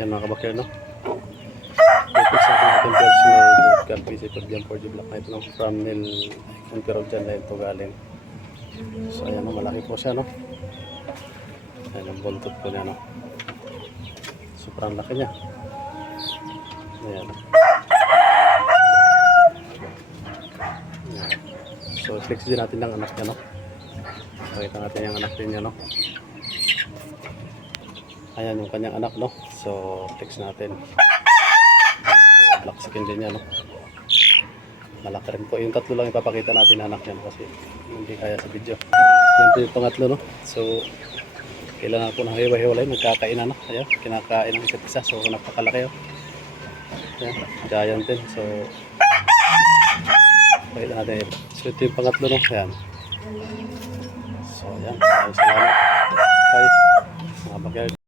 Yan mga kabakir, no? Ito sa ating ating personal bootcamp PC for Jam 4G Black na ito ng from Nil Conqueror dyan na ito galing. So ayan, no? malaki po siya, no? Ayan ang buntot po niya, no? Sobrang laki niya. Ayan. no? So, flex din natin ang anak niya, no? Pakita natin yung anak din niya, no? Ayan yung kanyang anak, no? So, flex natin. So, black skin din niya, no? Malaki rin po. Yung tatlo lang ipapakita natin na anak niya no? kasi hindi kaya sa video. Yan po yung pangatlo, no? So, kailangan po ng hiwa-hiwalay. Magkakain na, no? Ayan, kinakain ng isa't isa. So, napakalaki, oh. Ayan, giant din. So, pakita natin. So, ito yung pangatlo, no? Ayan. So, ayan. Maraming salamat. Bye. Mga bagay.